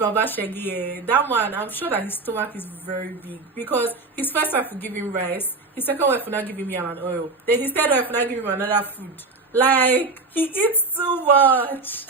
Baba Segi, that man, I'm sure that his stomach is very big because his first wife will give him rice, his second wife will not give him yam and oil, then his third wife will not give him another food. Like, he eats too much.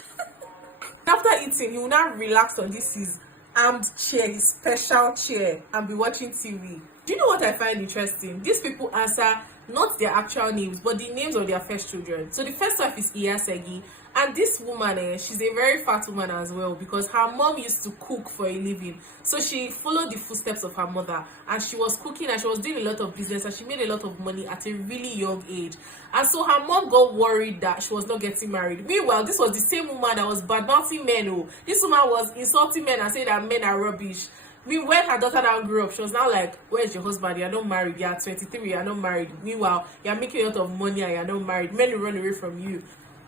After eating, he will not relax on his armed chair, his special chair, and be watching TV. Do you know what I find interesting? These people answer not their actual names, but the names of their first children. So the first wife is Segi, and this woman, she's a very fat woman as well because her mom used to cook for a living. So she followed the footsteps of her mother, and she was cooking and she was doing a lot of business, and she made a lot of money at a really young age. And so her mom got worried that she was not getting married. Meanwhile, this was the same woman that was bad-mouthing men. Oh, this woman was insulting men and saying that men are rubbish. When her daughter now grew up, she was now like, where's your husband? You're not married. You're 23, you're not married. Meanwhile, you're making a lot of money and you're not married. Men will run away from you.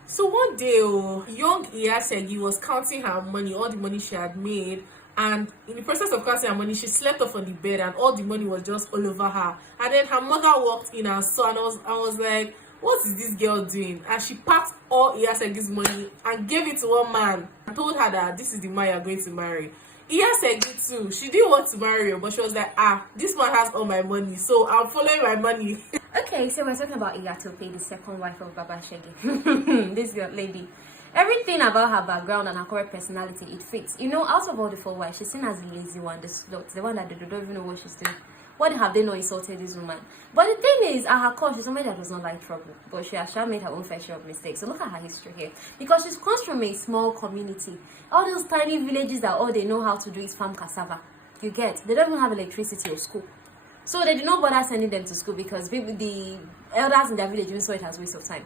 So one day, young Segi was counting her money, all the money she had made, and in the process of counting her money, she slept off on the bed and all the money was just all over her. And then her mother walked in and saw, and I was like, what is this girl doing? And she packed all Segi's money and gave it to one man and told her that this is the man you're going to marry. Segi too, she didn't want to marry her, but she was like, this man has all my money, so I'm following my money. Okay, so we're talking about Iyatope, the second wife of Baba Segi. This girl lady. Everything about her background and her correct personality, it fits. You know, out of all the four wives, she's seen as the lazy one, the slut, the one that they don't even know what she's doing. What have they not insulted this woman? But the thing is, at her core, she's somebody that does not like trouble. But she has made her own fair share of mistakes. So look at her history here. Because she comes from a small community. All those tiny villages that all they know how to do is farm cassava. You get? They don't even have electricity or school. So they did not bother sending them to school because the elders in their village even saw it as a waste of time.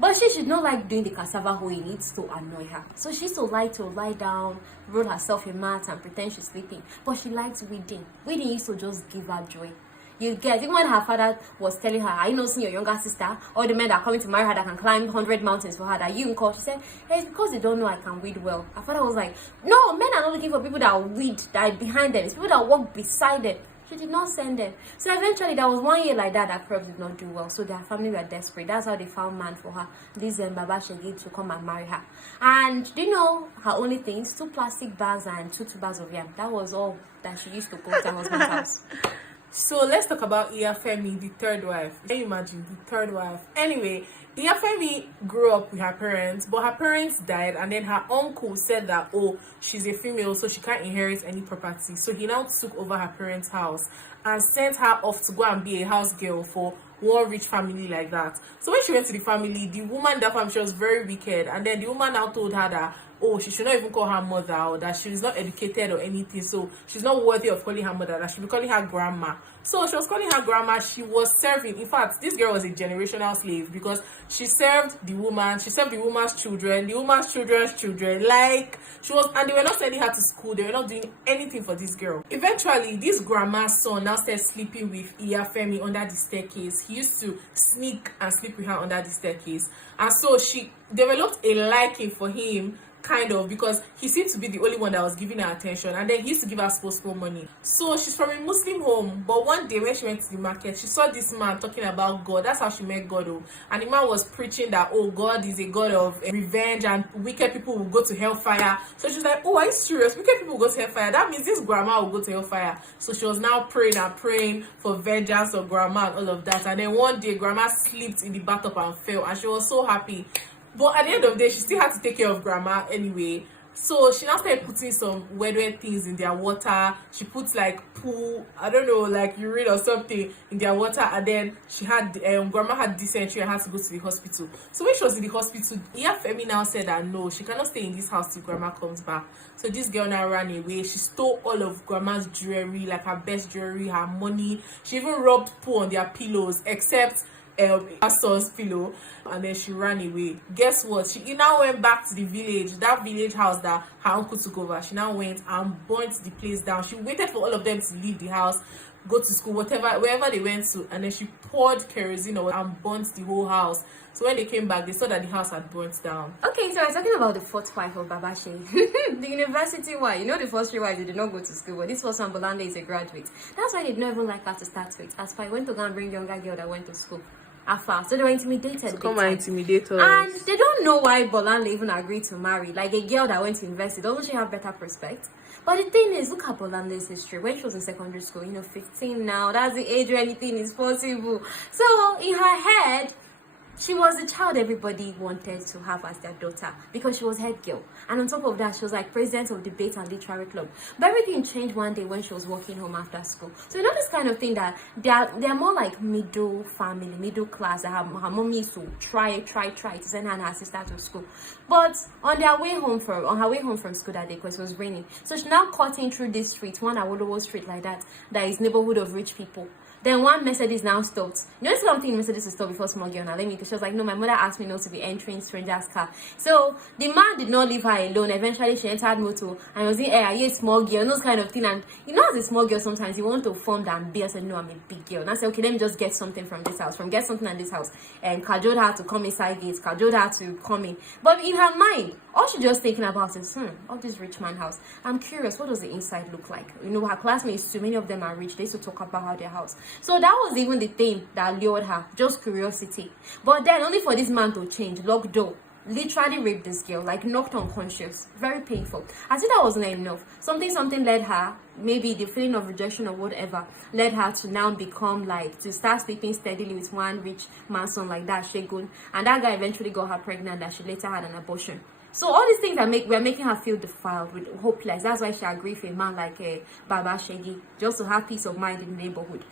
But she should not like doing the cassava hoeing. It needs to annoy her. So she used to like to lie down, roll herself in mat and pretend she's sleeping. But she liked weeding. Weeding used to just give her joy. You get, even when her father was telling her, are you not seeing your younger sister? All the men that are coming to marry her that can climb 100 mountains for her, that you call? She said, hey, it's because they don't know I can weed well. Her father was like, no, men are not looking for people that weed, that are behind them. It's people that walk beside them. She did not send them. So eventually, there was 1 year like that crops did not do well. So their family were desperate. That's how they found man for her. This Baba Segi to come and marry her. And do you know her only things? 2 plastic bags and 2 tubers of yam. That was all that she used to go to her husband's house. So let's talk about Iyafemi, the third wife. Can you imagine? The third wife. Anyway, Iyafemi grew up with her parents, but her parents died, and then her uncle said that, oh, she's a female, so she can't inherit any property. So he now took over her parents' house and sent her off to go and be a house girl for one rich family like that. So when she went to the family, the woman in that family, she was very wicked, and then the woman now told her that, oh, she should not even call her mother, or that she is not educated or anything, so she's not worthy of calling her mother, that she should be calling her grandma. So she was calling her grandma. She was serving. In fact, this girl was a generational slave because she served the woman, she served the woman's children, the woman's children's children. Like, she was, and they were not sending her to school, they were not doing anything for this girl. Eventually, this grandma's son now started sleeping with Iyafemi under the staircase. He used to sneak and sleep with her under the staircase, and so she developed a liking for him, kind of, because he seemed to be the only one that was giving her attention, and then he used to give her spousal money. So she's from a Muslim home, but one day when she went to the market, she saw this man talking about God. That's how she met God. And the man was preaching that, oh, God is a God of revenge and wicked people will go to hellfire. So she's like, oh, are you serious? Wicked people will go to hellfire? That means this grandma will go to hellfire. So she was now praying and praying for vengeance of grandma and all of that. And then one day grandma slipped in the bathtub and fell, and she was so happy. But at the end of the day, she still had to take care of grandma anyway. So she now started putting some weird things in their water. She puts like poo, I don't know, like urine or something in their water. And then she had, grandma had dysentery and had to go to the hospital. So when she was in the hospital, Iyafemi now said that no, she cannot stay in this house till grandma comes back. So this girl now ran away. She stole all of grandma's jewelry, like her best jewelry, her money. She even rubbed poo on their pillows, except her son's pillow, and then she ran away. Guess what? She now went back to the village, that village house that her uncle took over. She now went and burnt the place down. She waited for all of them to leave the house, go to school, whatever, wherever they went to, and then she poured kerosene on and burnt the whole house. So when they came back, they saw that the house had burnt down. Okay, so we're talking about the fourth wife of Baba Segi. The university wife. You know, the first 3 wives, they did not go to school, but this first one, Bolande, is a graduate. That's why they did not even like her to start with. As far I went to go and bring younger girl that went to school. afar. So they were intimidated. big Come time. and intimidate us. And they don't know why Bolanle even agreed to marry. Like a girl that went to university, doesn't she have better prospects? But the thing is, look at Bolanle's history. When she was in secondary school, 15 now, that's the age where anything is possible. So in her head, she was the child everybody wanted to have as their daughter because she was head girl. And on top of that, she was like president of debate and literary club. But everything changed one day when she was walking home after school. So you know this kind of thing that they're more like middle family, middle class. That her mom used to try to send her and her sister to school. But on her way home from school that day, because it was raining, so she's now cutting through this street, one Awolowo street like that is neighborhood of rich people. Then one Mercedes now stopped. You know something Mercedes to stop before small girl now let me, because she was like, no, my mother asked me not to be entering stranger's car. So the man did not leave her alone. Eventually she entered motor and was in air, are you a small girl? Those kind of thing. And you know, as a small girl sometimes you want to form that be. I said, no, I'm a big girl. And I said, okay, let me just get something from this house, get something at this house. And cajoled her to come inside gates, cajoled her to come in. But in her mind, all she just thinking about is, all this rich man house. I'm curious, what does the inside look like? You know, her classmates too, many of them are rich. They used to talk about how their house. So that was even the thing that lured her, just curiosity. But then only for this man to change, locked door, literally raped this girl, like knocked unconscious, very painful. As if that wasn't enough, something led her, maybe the feeling of rejection or whatever, led her to now become like, to start sleeping steadily with one rich man's son like that, Shegun. And that guy eventually got her pregnant, and she later had an abortion. So all these things that were making her feel defiled, with hopeless. That's why she agreed for a man like Baba Segi, just to have peace of mind in the neighborhood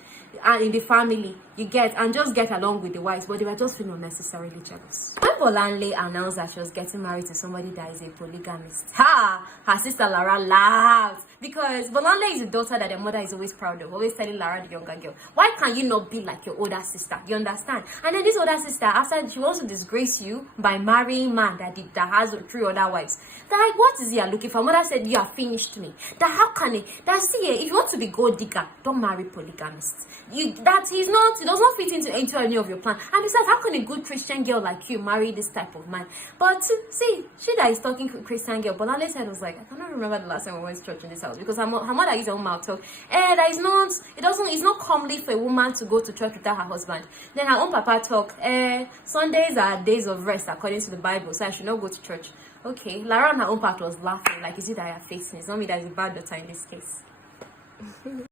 and in the family, and just get along with the wives. But they were just feeling unnecessarily jealous. When Bolanle announced that she was getting married to somebody that is a polygamist, her sister Lara laughed, because Bolanle is a daughter that their mother is always proud of, always telling Lara, the younger girl, why can't you not be like your older sister? You understand? And then this older sister, after she wants to disgrace you by marrying a man that has 3 other wives. They're like, what is he looking for? Mother said, you have finished me. That how can he? That see, if you want to be gold digger, don't marry polygamists. He does not fit into any of your plan. And besides, how can a good Christian girl like you marry this type of man? But see, she that is talking Christian girl, but Lale said was like, I cannot remember the last time we went to church in this house, because her mother is her own mouth talk. It's not commonly for a woman to go to church without her husband. Then her own papa talk, Sundays are days of rest according to the Bible, so I should not go to church. Okay, Lara on her own part was laughing, like, is it that you're facing? It's not me that is a bad daughter in this case.